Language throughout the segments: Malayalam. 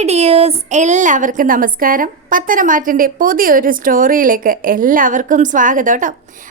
ഹായ് ഡിയേഴ്സ്, എല്ലാവർക്കും നമസ്കാരം. പത്തരമാറ്റിൻ്റെ പുതിയൊരു സ്റ്റോറിയിലേക്ക് എല്ലാവർക്കും സ്വാഗതം കേട്ടോ.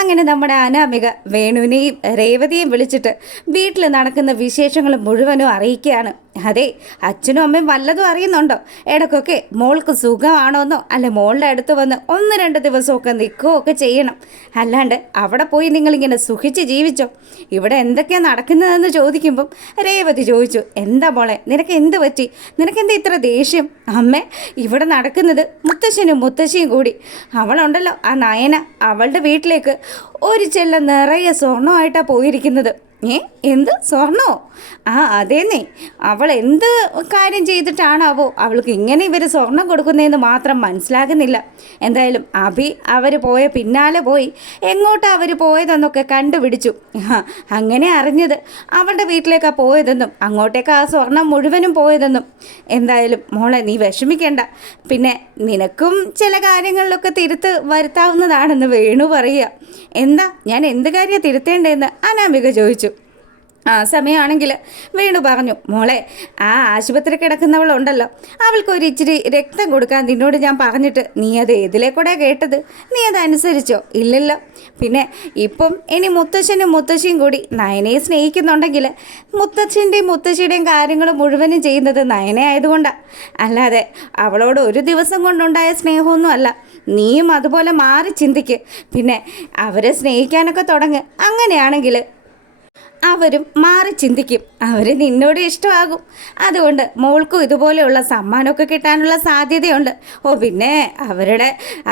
അങ്ങനെ നമ്മുടെ അനാമിക വേണുവിനെയും രേവതിയെയും വിളിച്ചിട്ട് വീട്ടിൽ നടക്കുന്ന വിശേഷങ്ങൾ മുഴുവനും അറിയിക്കുകയാണ്. അതെ, അച്ഛനും അമ്മയും വല്ലതും അറിയുന്നുണ്ടോ? ഇടയ്ക്കൊക്കെ മോൾക്ക് സുഖമാണോന്നോ അല്ല മോളുടെ അടുത്ത് വന്ന് 1-2 ദിവസമൊക്കെ നിൽക്കുകയൊക്കെ ചെയ്യണം. അല്ലാണ്ട് അവിടെ പോയി നിങ്ങളിങ്ങനെ സുഖിച്ച് ജീവിച്ചോ? ഇവിടെ എന്തൊക്കെയാണ് നടക്കുന്നതെന്ന് ചോദിക്കുമ്പം രേവതി ചോദിച്ചു, എന്താ മോളെ, നിനക്ക് എന്ത് പറ്റി? നിനക്കെന്താ ഇത്ര ദേഷ്യം? അമ്മേ, ഇവിടെ നടക്കുന്നത് മുത്തശ്ശനും മുത്തശ്ശിയും കൂടി. അവളുണ്ടല്ലോ ആ നയന, അവളുടെ വീട്ടിലേക്ക് ഒരു ചെല്ല നിറയെ സ്വർണ്ണമായിട്ടാണ് പോയിരിക്കുന്നത്. എന്ത് സ്വർണ്ണമോ? അതേന്നേ, അവൾ എന്ത് കാര്യം ചെയ്തിട്ടാണാവോ അവൾക്ക് ഇങ്ങനെ ഇവർ സ്വർണം കൊടുക്കുന്നതെന്ന് മാത്രം മനസ്സിലാകുന്നില്ല. എന്തായാലും അഭി അവർ പോയ പിന്നാലെ പോയി എങ്ങോട്ടാണ് അവർ പോയതെന്നൊക്കെ കണ്ടുപിടിച്ചു. അങ്ങനെ അറിഞ്ഞത് അവളുടെ വീട്ടിലേക്കാണ് പോയതെന്നും അങ്ങോട്ടേക്ക് ആ സ്വർണം മുഴുവനും പോയതെന്നും. എന്തായാലും മോളെ, നീ വിഷമിക്കേണ്ട. പിന്നെ നിനക്കും ചില കാര്യങ്ങളിലൊക്കെ തിരുത്ത് വരുത്താവുന്നതാണെന്ന് വേണു പറയുക. എന്താ, ഞാൻ എന്ത് കാര്യമാണ് തിരുത്തേണ്ടതെന്ന് അനാമിക ചോദിച്ചു. ആ സമയമാണെങ്കിൽ വേണു പറഞ്ഞു, മോളെ, ആ ആശുപത്രി കിടക്കുന്നവളുണ്ടല്ലോ, അവൾക്കൊരു ഇച്ചിരി രക്തം കൊടുക്കാൻ നിന്നോട് ഞാൻ പറഞ്ഞിട്ട് നീ അത് ഏതിലേക്കൂടെ കേട്ടത്? നീ അതനുസരിച്ചോ? ഇല്ലല്ലോ. പിന്നെ ഇപ്പം ഇനി മുത്തശ്ശനും മുത്തശ്ശിയും കൂടി നയനയെ സ്നേഹിക്കുന്നുണ്ടെങ്കിൽ മുത്തച്ഛൻ്റെയും മുത്തശ്ശിയുടെയും കാര്യങ്ങൾ മുഴുവനും ചെയ്യുന്നത് നയന ആയതുകൊണ്ടാണ്. അല്ലാതെ അവളോട് ഒരു ദിവസം കൊണ്ടുണ്ടായ സ്നേഹമൊന്നും അല്ല. നീയും അതുപോലെ മാറി ചിന്തിക്ക്. പിന്നെ അവരെ സ്നേഹിക്കാനൊക്കെ തുടങ്ങ്. അങ്ങനെയാണെങ്കിൽ അവരും മാറി ചിന്തിക്കും, അവർ നിന്നോട് ഇഷ്ടമാകും. അതുകൊണ്ട് മോൾക്കും ഇതുപോലെയുള്ള സമ്മാനമൊക്കെ കിട്ടാനുള്ള സാധ്യതയുണ്ട്. പിന്നെ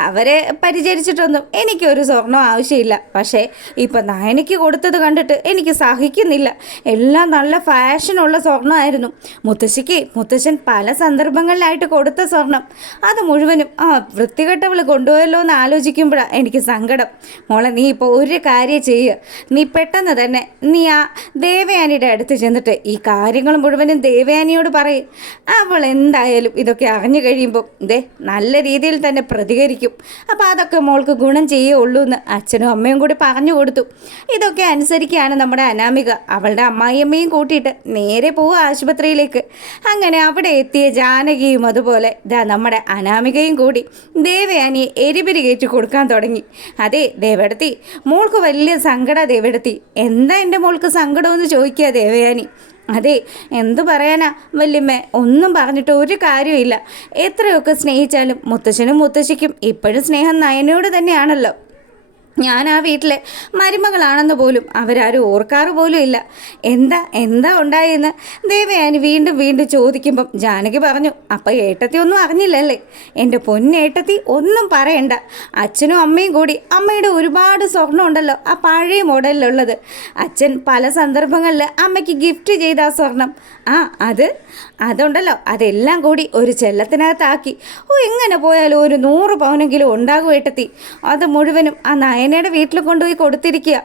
അവരെ പരിചരിച്ചിട്ടൊന്നും എനിക്കൊരു സ്വർണ്ണം ആവശ്യമില്ല. പക്ഷേ ഇപ്പം നയനയ്ക്ക് കൊടുത്തത് കണ്ടിട്ട് എനിക്ക് സഹിക്കുന്നില്ല. എല്ലാം നല്ല ഫാഷനുള്ള സ്വർണ്ണമായിരുന്നു. മുത്തശ്ശൻ പല സന്ദർഭങ്ങളിലായിട്ട് കൊടുത്ത സ്വർണം, അത് മുഴുവനും വൃത്തികെട്ടവൾ കൊണ്ടുപോയല്ലോ എന്ന് ആലോചിക്കുമ്പോഴാണ് എനിക്ക് സങ്കടം. മോളെ, നീ ഇപ്പോൾ ഒരു കാര്യം ചെയ്യുക. നീ പെട്ടെന്ന് തന്നെ നീ ദേവയാനിയുടെ അടുത്ത് ചെന്നിട്ട് ഈ കാര്യങ്ങൾ മുഴുവനും ദേവയാനിയോട് പറയും. അവൾ എന്തായാലും ഇതൊക്കെ അറിഞ്ഞു കഴിയുമ്പോൾ നല്ല രീതിയിൽ തന്നെ പ്രതികരിക്കും. അപ്പോൾ അതൊക്കെ മോൾക്ക് ഗുണം ചെയ്യുള്ളൂ എന്ന് അച്ഛനും അമ്മയും കൂടി പറഞ്ഞു കൊടുത്തു. ഇതൊക്കെ അനുസരിക്കുകയാണ് നമ്മുടെ അനാമിക. അവളുടെ അമ്മായിയമ്മയും കൂട്ടിയിട്ട് നേരെ പോവുക ആശുപത്രിയിലേക്ക്. അങ്ങനെ അവിടെ എത്തിയ ജാനകിയും അതുപോലെ നമ്മുടെ അനാമികയും കൂടി ദേവയാനിയെ എരിപിരി കയറ്റി കൊടുക്കാൻ തുടങ്ങി. അതെ ദേവടത്തി, മോൾക്ക് വലിയ സങ്കടം. ദേവടത്തി, എന്താ എൻ്റെ മോൾക്ക് സങ്കടമെന്ന് ചോദിക്കുക ദേവയാനി. അതെ, എന്തു പറയാനാ വല്യമ്മ, ഒന്നും പറഞ്ഞിട്ട് ഒരു കാര്യമില്ല. എത്രയൊക്കെ സ്നേഹിച്ചാലും മുത്തശ്ശനും മുത്തശ്ശിക്കും ഇപ്പോഴും സ്നേഹം നയനയോട് തന്നെയാണല്ലോ. ഞാൻ ആ വീട്ടിലെ മരുമകളാണെന്ന് പോലും അവരാരും ഓർക്കാറ് പോലും ഇല്ല. എന്താ ഉണ്ടായെന്ന് ദേവയാനി വീണ്ടും ചോദിക്കുമ്പം ജാനകി പറഞ്ഞു, അപ്പം ഏട്ടത്തി ഒന്നും അറിഞ്ഞില്ലല്ലേ? എൻ്റെ പൊന്നേട്ടത്തി, ഒന്നും പറയണ്ട. അച്ഛനും അമ്മയും കൂടി അമ്മയുടെ ഒരുപാട് സ്വർണ്ണം ഉണ്ടല്ലോ, ആ പഴയ മോഡലിലുള്ളത്. അച്ഛൻ പല സന്ദർഭങ്ങളിൽ അമ്മയ്ക്ക് ഗിഫ്റ്റ് ചെയ്ത ആ സ്വർണം, അതുണ്ടല്ലോ, അതെല്ലാം കൂടി ഒരു ചെല്ലത്തിനകത്താക്കി എങ്ങനെ പോയാലും ഒരു 100 പവനെങ്കിലും ഉണ്ടാകും ഏട്ടത്തി. അത് മുഴുവനും ആ നയനയുടെ വീട്ടിൽ കൊണ്ടുപോയി കൊടുത്തിരിക്കുക.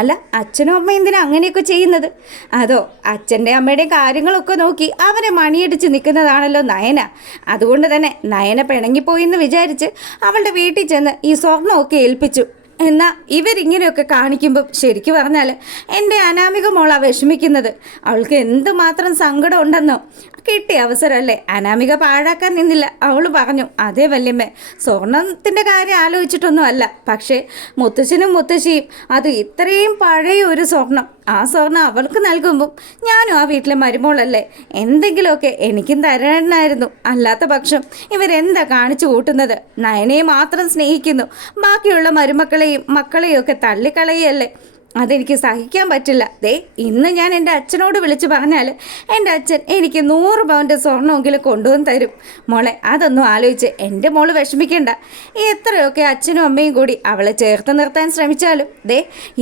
അല്ല, അച്ഛനും അമ്മയും എന്തിനാ അങ്ങനെയൊക്കെ ചെയ്യുന്നത്? അതോ അച്ഛൻ്റെ അമ്മയുടെയും കാര്യങ്ങളൊക്കെ നോക്കി അവരെ മണിയടിച്ച് നിൽക്കുന്നതാണല്ലോ നയന. അതുകൊണ്ട് തന്നെ നയന പിണങ്ങിപ്പോയി എന്ന് വിചാരിച്ച് അവളുടെ വീട്ടിൽ ചെന്ന് ഈ സ്വർണ്ണമൊക്കെ ഏൽപ്പിച്ചു. എന്നാൽ ഇവരിങ്ങനെയൊക്കെ കാണിക്കുമ്പം ശരിക്കും പറഞ്ഞാൽ എൻ്റെ അനാമിക മോളാണ് വിഷമിക്കുന്നത്. അവൾക്ക് എന്തുമാത്രം സങ്കടം ഉണ്ടെന്നോ. കിട്ടിയ അവസരമല്ലേ, അനാമിക പാഴാക്കാൻ നിന്നില്ല. അവൾ പറഞ്ഞു, അതേ വല്യമ്മേ, സ്വർണത്തിൻ്റെ കാര്യം ആലോചിച്ചിട്ടൊന്നും അല്ല. പക്ഷേ മുത്തശ്ശനും മുത്തശ്ശിയും അത് ഇത്രയും പഴയ ഒരു സ്വർണം, ആ സ്വർണം അവൾക്ക് നൽകുമ്പം ഞാനും ആ വീട്ടിലെ മരുമോളല്ലേ, എന്തെങ്കിലുമൊക്കെ എനിക്കും തരണമായിരുന്നു. അല്ലാത്ത പക്ഷം ഇവരെന്താ കാണിച്ചു കൂട്ടുന്നത്? നയനയെ മാത്രം സ്നേഹിക്കുന്നു, ബാക്കിയുള്ള മക്കളെയും ഒക്കെ തള്ളിക്കളയല്ലേ. അതെനിക്ക് സഹിക്കാൻ പറ്റില്ല. ഇന്ന് ഞാൻ എൻ്റെ അച്ഛനോട് വിളിച്ച് പറഞ്ഞാൽ എൻ്റെ അച്ഛൻ എനിക്ക് 100 പവൻ്റെ സ്വർണ്ണമെങ്കിലും കൊണ്ടുവന്ന് തരും. മോളെ, അതൊന്നും ആലോചിച്ച് എൻ്റെ മോള് വിഷമിക്കണ്ട. എത്രയൊക്കെ അച്ഛനും അമ്മയും കൂടി അവളെ ചേർത്ത് നിർത്താൻ ശ്രമിച്ചാലും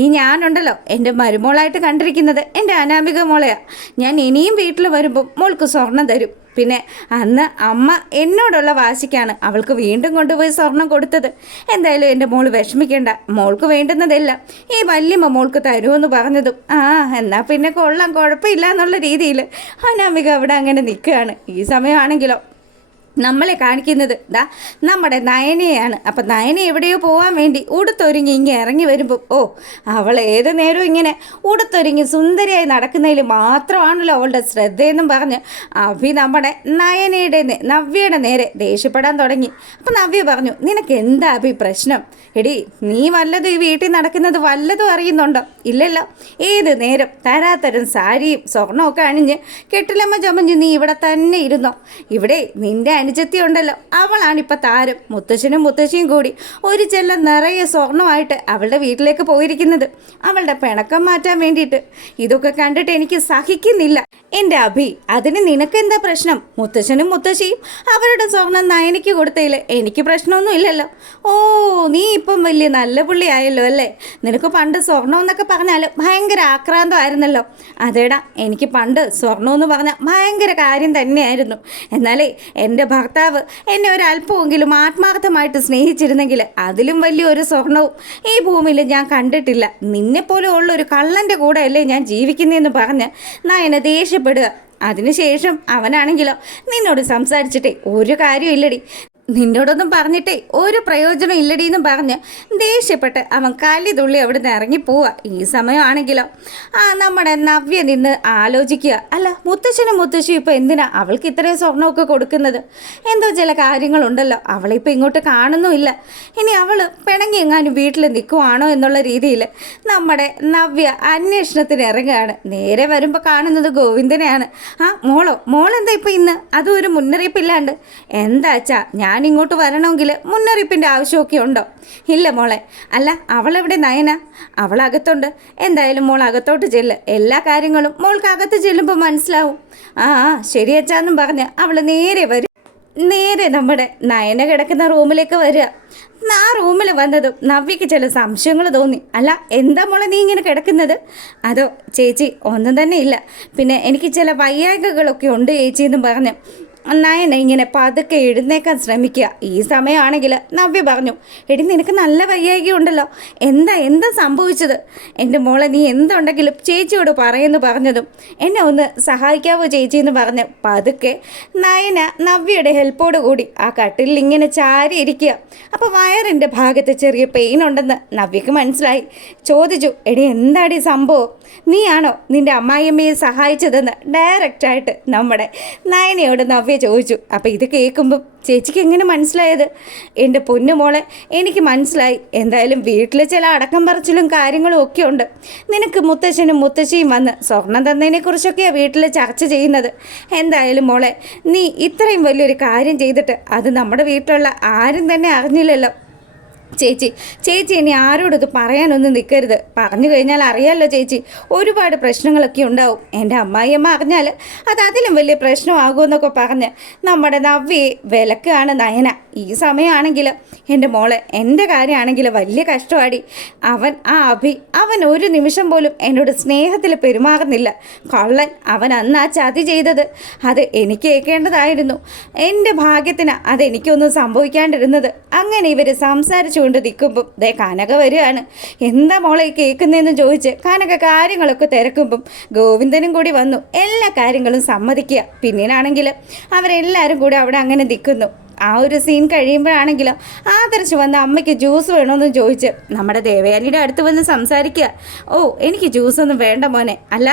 ഈ ഞാനുണ്ടല്ലോ, എൻ്റെ മരുമോളായിട്ട് കണ്ടിരിക്കുന്നത് എൻ്റെ അനാമിക മോളെയാണ്. ഞാൻ ഇനിയും വീട്ടിൽ വരുമ്പം മോൾക്ക് സ്വർണം തരും. പിന്നെ അന്ന് അമ്മ എന്നോടുള്ള വാശിക്കാണ് അവൾക്ക് വീണ്ടും കൊണ്ടുപോയി സ്വർണം കൊടുത്തത്. എന്തായാലും എൻ്റെ മോള് വിഷമിക്കേണ്ട. മോൾക്ക് വേണ്ടുന്നതെല്ലാം ഈ വല്യമ്മ മോൾക്ക് തരുമെന്ന് പറഞ്ഞതും എന്നാൽ പിന്നെ കൊള്ളാം, കുഴപ്പമില്ല എന്നുള്ള രീതിയിൽ അനാമിക അവിടെ അങ്ങനെ നിൽക്കുകയാണ്. ഈ സമയമാണെങ്കിലോ നമ്മളെ കാണിക്കുന്നത് നമ്മുടെ നയനയാണ്. അപ്പം നയന എവിടെയോ പോകാൻ വേണ്ടി ഉടുത്തൊരുങ്ങി ഇങ്ങനെ ഇറങ്ങി വരുമ്പോൾ അവൾ ഏത് നേരവും ഇങ്ങനെ ഉടുത്തൊരുങ്ങി സുന്ദരിയായി നടക്കുന്നതിൽ മാത്രമാണല്ലോ അവളുടെ ശ്രദ്ധയെന്നും പറഞ്ഞ് അഭി നമ്മുടെ നവ്യയുടെ നേരെ ദേഷ്യപ്പെടാൻ തുടങ്ങി. അപ്പം നവ്യ പറഞ്ഞു, നിനക്ക് എന്താ അഭി പ്രശ്നം? എടി, നീ വല്ലതും ഈ വീട്ടിൽ നടക്കുന്നത് വല്ലതും അറിയുന്നുണ്ടോ? ഇല്ലല്ലോ. ഏത് നേരം തരാതരം സാരിയും സ്വർണ്ണമൊക്കെ അണിഞ്ഞ് കെട്ടിലമ്മ ചമഞ്ഞ് നീ ഇവിടെ തന്നെ ഇരുന്നോ? ഇവിടെ നിന്റെ അനുജത്തി ഉണ്ടല്ലോ, അവളാണിപ്പോൾ താരം. മുത്തശ്ശനും മുത്തശ്ശിയും കൂടി ഒരു ചെല്ലം നിറയെ സ്വർണ്ണമായിട്ട് അവളുടെ വീട്ടിലേക്ക് പോയിരിക്കുന്നത്, അവളുടെ പിണക്കം മാറ്റാൻ വേണ്ടിയിട്ട്. ഇതൊക്കെ കണ്ടിട്ട് എനിക്ക് സഹിക്കുന്നില്ല എൻ്റെ അഭി. അതിന് നിനക്കെന്താ പ്രശ്നം? മുത്തശ്ശനും മുത്തശ്ശിയും അവരുടെ സ്വർണം നയനയ്ക്ക് കൊടുത്തതിൽ എനിക്ക് പ്രശ്നമൊന്നും ഇല്ലല്ലോ. നീ ഇപ്പം വലിയ നല്ല പുള്ളിയായല്ലോ അല്ലേ? നിനക്ക് പണ്ട് സ്വർണം എന്നൊക്കെ പറഞ്ഞാൽ ഭയങ്കര ആക്രാന്തമായിരുന്നല്ലോ. അതേടാ, എനിക്ക് പണ്ട് സ്വർണം എന്ന് പറഞ്ഞാൽ ഭയങ്കര കാര്യം തന്നെയായിരുന്നു. എന്നാലേ എൻ്റെ ഭർത്താവ് എന്നെ ഒരല്പമെങ്കിലും ആത്മാർത്ഥമായിട്ട് സ്നേഹിച്ചിരുന്നെങ്കിൽ അതിലും വലിയൊരു സ്വർണവും ഈ ഭൂമിയിൽ ഞാൻ കണ്ടിട്ടില്ല. നിന്നെപ്പോലെ ഉള്ളൊരു കള്ളൻ്റെ കൂടെ അല്ലേ ഞാൻ ജീവിക്കുന്നതെന്ന് പറഞ്ഞ് നയന ദേഷ്യപ്പെടുക. അതിനുശേഷം അവനാണെങ്കിലോ, നിന്നോട് സംസാരിച്ചിട്ടേ ഒരു കാര്യമില്ലടി, നിന്നോടൊന്നും പറഞ്ഞിട്ടേ ഒരു പ്രയോജനം ഇല്ലടിയെന്നും പറഞ്ഞ് ദേഷ്യപ്പെട്ട് അവൻ കല്ലി തുള്ളി അവിടെ നിന്ന് ഇറങ്ങിപ്പോവുക. ഈ സമയമാണെങ്കിലോ നമ്മുടെ നവ്യ നിന്ന് ആലോചിക്കുക, അല്ല മുത്തശ്ശനും മുത്തശ്ശിയും ഇപ്പോൾ എന്തിനാ അവൾക്ക് ഇത്രയും സ്വർണ്ണമൊക്കെ കൊടുക്കുന്നത്? എന്തോ ചില കാര്യങ്ങളുണ്ടല്ലോ, അവളിപ്പോൾ ഇങ്ങോട്ട് കാണുന്നുമില്ല. ഇനി അവൾ പിണങ്ങി എങ്ങാനും വീട്ടിൽ നിൽക്കുവാണോ എന്നുള്ള രീതിയിൽ നമ്മുടെ നവ്യ അന്വേഷണത്തിന് ഇറങ്ങുകയാണ്. നേരെ വരുമ്പോൾ കാണുന്നത് ഗോവിന്ദനെയാണ്. മോളെന്താ ഇപ്പോൾ ഇന്ന് അതും ഒരു മുന്നറിയിപ്പില്ലാണ്ട്? എന്താച്ചാ ഞാൻ ഇങ്ങോട്ട് വരണമെങ്കിൽ മുന്നറിയിപ്പിൻ്റെ ആവശ്യമൊക്കെ ഉണ്ടോ? ഇല്ല മോളെ. അല്ല, അവളെവിടെ നയന? അവളകത്തുണ്ട്. എന്തായാലും മോൾ അകത്തോട്ട് ചെല്ല്, എല്ലാ കാര്യങ്ങളും മോൾക്ക് അകത്ത് ചെല്ലുമ്പോൾ മനസ്സിലാവും. ശരിയച്ചാന്നും പറഞ്ഞ് അവൾ നേരെ നമ്മുടെ നയന കിടക്കുന്ന റൂമിലേക്ക് വരിക. ആ റൂമിൽ വന്നതും നവ്യയ്ക്ക് ചില സംശയങ്ങൾ തോന്നി. അല്ല, എന്താ മോളെ നീ ഇങ്ങനെ കിടക്കുന്നത്? അതോ ചേച്ചി ഒന്നും തന്നെ ഇല്ല, പിന്നെ എനിക്ക് ചില വയ്യായ്കകളൊക്കെ ഉണ്ട് ചേച്ചി എന്നും പറഞ്ഞ് നയന ഇങ്ങനെ പതുക്കെ എഴുന്നേക്കാൻ ശ്രമിക്കുക. ഈ സമയമാണെങ്കിൽ നവ്യ പറഞ്ഞു, എടി നിനക്ക് നല്ല വയ്യായ്ക ഉണ്ടല്ലോ, എന്താ സംഭവിച്ചത്? എൻ്റെ മോളെ നീ എന്തുണ്ടെങ്കിലും ചേച്ചിയോട് പറയുമെന്ന് പറഞ്ഞതും എന്നെ ഒന്ന് സഹായിക്കാവോ ചേച്ചി എന്ന് പറഞ്ഞ് പതുക്കെ നയന നവ്യയുടെ ഹെൽപ്പോട് കൂടി ആ കട്ടിലിൽ ഇങ്ങനെ ചാരി ഇരിക്കുക. അപ്പോൾ വയറിൻ്റെ ഭാഗത്ത് ചെറിയ പെയിൻ ഉണ്ടെന്ന് നവ്യക്ക് മനസ്സിലായി. ചോദിച്ചു, എടി എന്താടി സംഭവം? നീയാണോ നിൻ്റെ അമ്മായിയമ്മയെ സഹായിച്ചതെന്ന് ഡയറക്റ്റായിട്ട് നമ്മുടെ നയനയോട് നവ്യ ചോദിച്ചു. അപ്പോൾ ഇത് കേൾക്കുമ്പം ചേച്ചിക്ക് എങ്ങനെ മനസ്സിലായത്? എൻ്റെ പൊന്നുമോളെ, എനിക്ക് മനസ്സിലായി. എന്തായാലും വീട്ടിൽ ചില അടക്കം പറച്ചിലും കാര്യങ്ങളും ഒക്കെ ഉണ്ട്. നിനക്ക് മുത്തശ്ശനും മുത്തശ്ശിയും വന്ന് സ്വർണം തന്നതിനെക്കുറിച്ചൊക്കെയാണ് വീട്ടിൽ ചർച്ച ചെയ്യുന്നത്. എന്തായാലും മോളെ, നീ ഇത്രയും വലിയൊരു കാര്യം ചെയ്തിട്ട് അത് നമ്മുടെ വീട്ടിലുള്ള ആരും തന്നെ അറിഞ്ഞില്ലല്ലോ. ചേച്ചി ഇനി ആരോടത് പറയാനൊന്നും നിൽക്കരുത്. പറഞ്ഞു കഴിഞ്ഞാൽ അറിയാമല്ലോ ചേച്ചി, ഒരുപാട് പ്രശ്നങ്ങളൊക്കെ ഉണ്ടാവും. എൻ്റെ അമ്മായിയമ്മ അറിഞ്ഞാൽ അത് അതിലും വലിയ പ്രശ്നമാകുമെന്നൊക്കെ പറഞ്ഞ് നമ്മുടെ നവ്യയെ വിലക്കാണ് നയന. ഈ സമയമാണെങ്കിൽ എൻ്റെ മോളെ, എൻ്റെ കാര്യമാണെങ്കിൽ വലിയ കഷ്ടമാടി. അവൻ ഒരു നിമിഷം പോലും എന്നോട് സ്നേഹത്തിൽ പെരുമാറുന്നില്ല. കള്ളൻ. അവൻ അന്ന് ആ ചതി ചെയ്തത് അത് എനിക്ക് കേൾക്കേണ്ടതായിരുന്നു. എൻ്റെ ഭാഗ്യത്തിന് അതെനിക്കൊന്നും സംഭവിക്കാണ്ടിരുന്നത്. അങ്ങനെ ഇവർ സംസാരിച്ചുകൊണ്ട് നിൽക്കുമ്പം കനക വരികയാണ്. എന്താ മോളെ കേൾക്കുന്നതെന്ന് ചോദിച്ച് കനക കാര്യങ്ങളൊക്കെ തിരക്കുമ്പം ഗോവിന്ദനും കൂടി വന്നു. എല്ലാ കാര്യങ്ങളും സമ്മതിക്കുക. പിന്നീടാണെങ്കിൽ അവരെല്ലാവരും കൂടി അവിടെ അങ്ങനെ നിൽക്കുന്നു. ആ ഒരു സീൻ കഴിയുമ്പോഴാണെങ്കിലും ആദർശ് വന്ന് അമ്മയ്ക്ക് ജ്യൂസ് വേണമെന്ന് ചോദിച്ച് നമ്മുടെ ദേവയാനിയുടെ അടുത്ത് വന്ന് സംസാരിക്കുക. എനിക്ക് ജ്യൂസൊന്നും വേണ്ട മോനെ. അല്ല,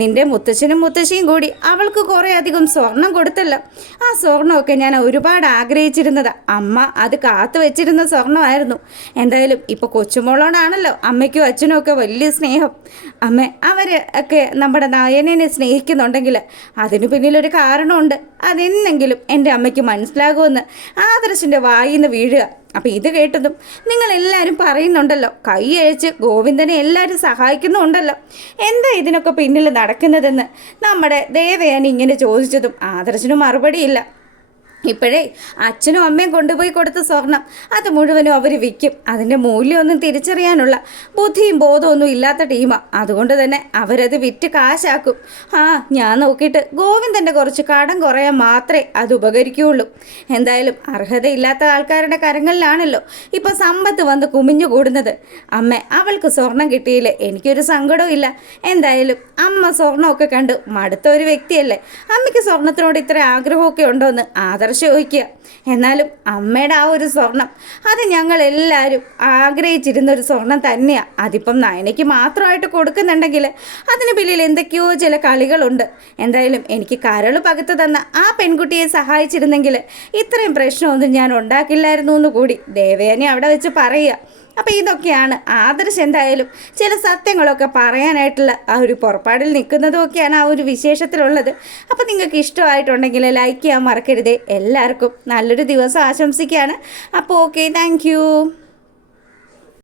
നിൻ്റെ മുത്തശ്ശനും മുത്തശ്ശിയും കൂടി അവൾക്ക് കുറേ അധികം സ്വർണം കൊടുത്തല്ലോ. ആ സ്വർണ്ണമൊക്കെ ഞാൻ ഒരുപാട് ആഗ്രഹിച്ചിരുന്നതാണ്. അമ്മ അത് കാത്തു വെച്ചിരുന്ന സ്വർണ്ണമായിരുന്നു. എന്തായാലും ഇപ്പോൾ കൊച്ചുമോളോടാണല്ലോ അമ്മയ്ക്കും അച്ഛനും ഒക്കെ വലിയ സ്നേഹം. അവരൊക്കെ നമ്മുടെ നയനെ സ്നേഹിക്കുന്നുണ്ടെങ്കിൽ അതിനു പിന്നിലൊരു കാരണമുണ്ട്. അതെന്നെങ്കിലും എൻ്റെ അമ്മയ്ക്ക് മനസ്സിലാകുമെന്ന് ആദർശിൻ്റെ വായിൽ നിന്ന് വീഴുക. അപ്പോൾ ഇത് കേട്ടതും നിങ്ങളെല്ലാവരും പറയുന്നുണ്ടല്ലോ, കൈ അഴിച്ച് ഗോവിന്ദനെ എല്ലാവരും സഹായിക്കുന്നുണ്ടല്ലോ, എന്താ ഇതിനൊക്കെ പിന്നിൽ നടക്കുന്നതെന്ന് നമ്മുടെ ദേവയാനി ഇങ്ങനെ ചോദിച്ചതും ആദർശിന് മറുപടിയില്ല. ഇപ്പോഴേ അച്ഛനും അമ്മയും കൊണ്ടുപോയി കൊടുത്ത സ്വർണം അത് മുഴുവനും അവർ വിൽക്കും. അതിൻ്റെ മൂല്യമൊന്നും തിരിച്ചറിയാനുള്ള ബുദ്ധിയും ബോധമൊന്നും ഇല്ലാത്ത ടീമാണ്. അതുകൊണ്ട് തന്നെ അവരത് വിറ്റ് കാശാക്കും. ഞാൻ നോക്കിയിട്ട് ഗോവിന്ദൻ്റെ കുറച്ച് കടം കുറയാൻ മാത്രമേ അത് ഉപകരിക്കുകയുള്ളൂ. എന്തായാലും അർഹതയില്ലാത്ത ആൾക്കാരുടെ കരങ്ങളിലാണല്ലോ ഇപ്പോൾ സമ്പത്ത് വന്ന് കുമിഞ്ഞു കൂടുന്നത്. അവൾക്ക് സ്വർണം കിട്ടിയില്ലേ, എനിക്കൊരു സങ്കടവും ഇല്ല. എന്തായാലും അമ്മ സ്വർണ്ണമൊക്കെ കണ്ട് മടുത്ത ഒരു വ്യക്തിയല്ലേ. അമ്മയ്ക്ക് സ്വർണത്തിനോട് ഇത്ര ആഗ്രഹമൊക്കെ ഉണ്ടോയെന്ന് ആദർശ് നേർച്ച ചോദിക്കുക. എന്നാലും അമ്മയുടെ ആ ഒരു സ്വർണം അത് ഞങ്ങളെല്ലാവരും ആഗ്രഹിച്ചിരുന്നൊരു സ്വർണം തന്നെയാണ്. അതിപ്പം നയനയ്ക്ക് മാത്രമായിട്ട് കൊടുക്കുന്നുണ്ടെങ്കിൽ അതിന് പിന്നിൽ എന്തൊക്കെയോ ചില കളികളുണ്ട്. എന്തായാലും എനിക്ക് കരൾ പകുത്തു തന്ന ആ പെൺകുട്ടിയെ സഹായിച്ചിരുന്നെങ്കിൽ ഇത്രയും പ്രശ്നമൊന്നും ഞാൻ ഉണ്ടാക്കില്ലായിരുന്നു എന്ന് കൂടി ദേവയാനി അവിടെ വെച്ച് പറയുക. അപ്പോൾ ഇതൊക്കെയാണ് ആദർശ് എന്തായാലും ചില സത്യങ്ങളൊക്കെ പറയാനായിട്ടുള്ള ആ ഒരു പുറപ്പാടിൽ നിൽക്കുന്നതൊക്കെയാണ് ആ ഒരു വിശേഷത്തിലുള്ളത്. അപ്പോൾ നിങ്ങൾക്ക് ഇഷ്ടമായിട്ടുണ്ടെങ്കിൽ ലൈക്ക് ചെയ്യാൻ മറക്കരുതേ. എല്ലാവർക്കും നല്ലൊരു ദിവസം ആശംസിക്കുകയാണ്. അപ്പോൾ ഓക്കെ, താങ്ക്